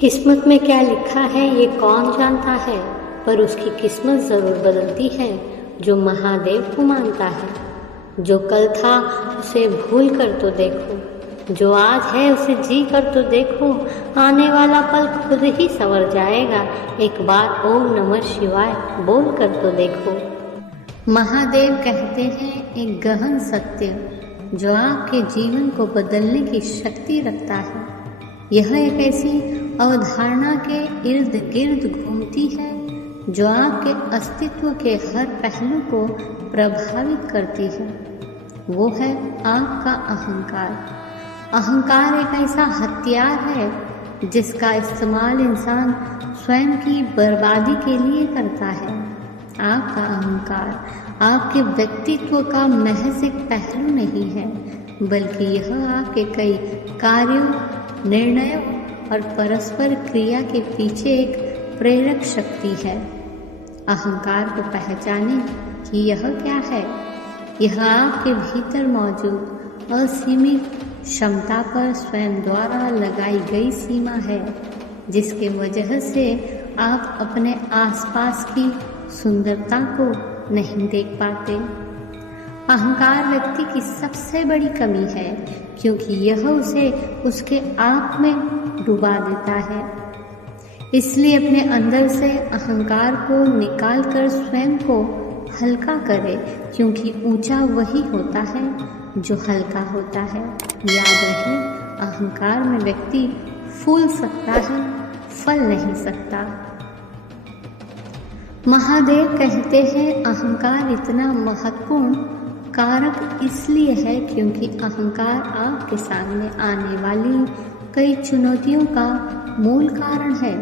किस्मत में क्या लिखा है ये कौन जानता है, पर उसकी किस्मत ज़रूर बदलती है जो महादेव को मानता है। जो कल था उसे भूल कर तो देखो, जो आज है उसे जी कर तो देखो, आने वाला पल खुद ही संवर जाएगा, एक बार ओम नमः शिवाय बोल कर तो देखो। महादेव कहते हैं एक गहन सत्य जो आपके जीवन को बदलने की शक्ति रखता है। यह एक ऐसी अवधारणा के इर्द गिर्द घूमती है जो आपके अस्तित्व के हर पहलू को प्रभावित करती है। वो है आपका अहंकार। अहंकार एक ऐसा हथियार है जिसका इस्तेमाल इंसान स्वयं की बर्बादी के लिए करता है। आपका अहंकार आपके व्यक्तित्व का महज एक पहलू नहीं है, बल्कि यह आपके कई कार्यों, निर्णयों और परस्पर क्रिया के पीछे एक प्रेरक शक्ति है। अहंकार को पहचानें कि यह क्या है। यह आपके भीतर मौजूद असीमित क्षमता पर स्वयं द्वारा लगाई गई सीमा है, जिसके वजह से आप अपने आसपास की सुंदरता को नहीं देख पाते। अहंकार व्यक्ति की सबसे बड़ी कमी है, क्योंकि यह उसे उसके आप में डुबा देता है। इसलिए अपने अंदर से अहंकार को निकालकर स्वयं को हल्का करे, क्योंकि ऊंचा वही होता है जो हल्का होता है। याद रहे, अहंकार में व्यक्ति फूल सकता है, फल नहीं सकता। महादेव कहते हैं अहंकार इतना महत्वपूर्ण कारक इसलिए है क्योंकि अहंकार आपके सामने आने वाली कई चुनौतियों का मूल कारण है।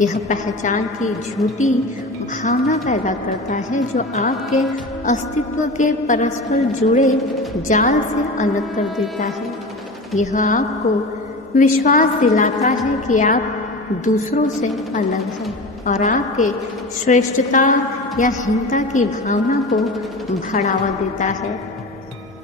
यह पहचान की झूठी भावना पैदा करता है जो आपके अस्तित्व के परस्पर जुड़े जाल से अलग कर देता है। यह आपको विश्वास दिलाता है कि आप दूसरों से अलग हैं और आपके श्रेष्ठता या हीनता की भावना को बढ़ावा देता है।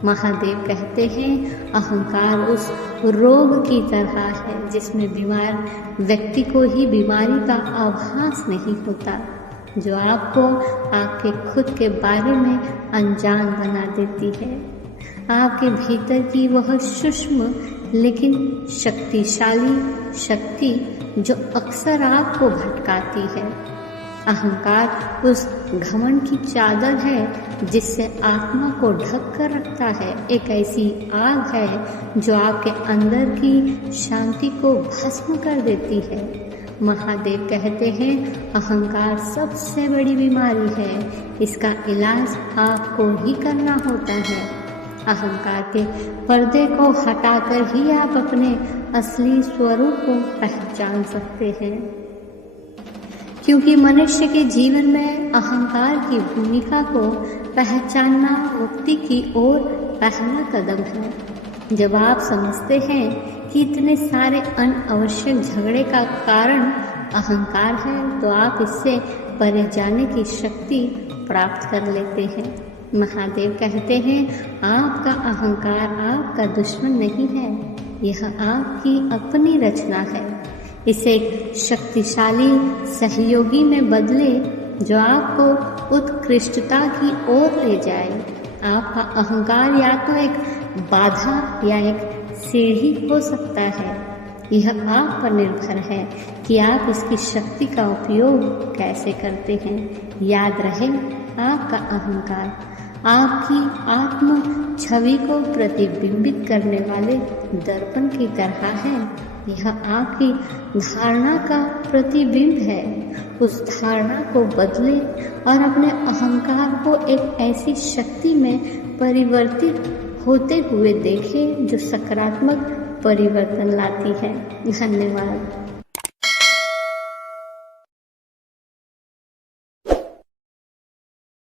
महादेव कहते हैं अहंकार उस रोग की तरह है जिसमें बीमार व्यक्ति को ही बीमारी का आभास नहीं होता, जो आपको आपके खुद के बारे में अनजान बना देती है। आपके भीतर की वह सूक्ष्म लेकिन शक्तिशाली शक्ति जो अक्सर आपको भटकाती है। अहंकार उस घमंड की चादर है जिससे आत्मा को ढक कर रखता है। एक ऐसी आग है जो आपके अंदर की शांति को भस्म कर देती है। महादेव कहते हैं अहंकार सबसे बड़ी बीमारी है, इसका इलाज आपको ही करना होता है। अहंकार के पर्दे को हटाकर ही आप अपने असली स्वरूप को पहचान सकते हैं, क्योंकि मनुष्य के जीवन में अहंकार की भूमिका को पहचानना मुक्ति की ओर पहला कदम है। जब आप समझते हैं कि इतने सारे अनावश्यक झगड़े का कारण अहंकार है, तो आप इससे परे जाने की शक्ति प्राप्त कर लेते हैं। महादेव कहते हैं आपका अहंकार आपका दुश्मन नहीं है, यह आपकी अपनी रचना है। इसे एक शक्तिशाली सहयोगी में बदले जो आपको उत्कृष्टता की ओर ले जाए। आपका अहंकार या तो एक बाधा या एक सीढ़ी हो सकता है। यह आप पर निर्भर है कि आप इसकी शक्ति का उपयोग कैसे करते हैं। याद रहे, आपका अहंकार आपकी आत्म छवि को प्रतिबिंबित करने वाले दर्पण की तरह है। यह आपकी धारणा का प्रतिबिंब है। उस धारणा को बदले और अपने अहंकार को एक ऐसी शक्ति में परिवर्तित होते हुए देखें जो सकारात्मक परिवर्तन लाती है। धन्यवाद।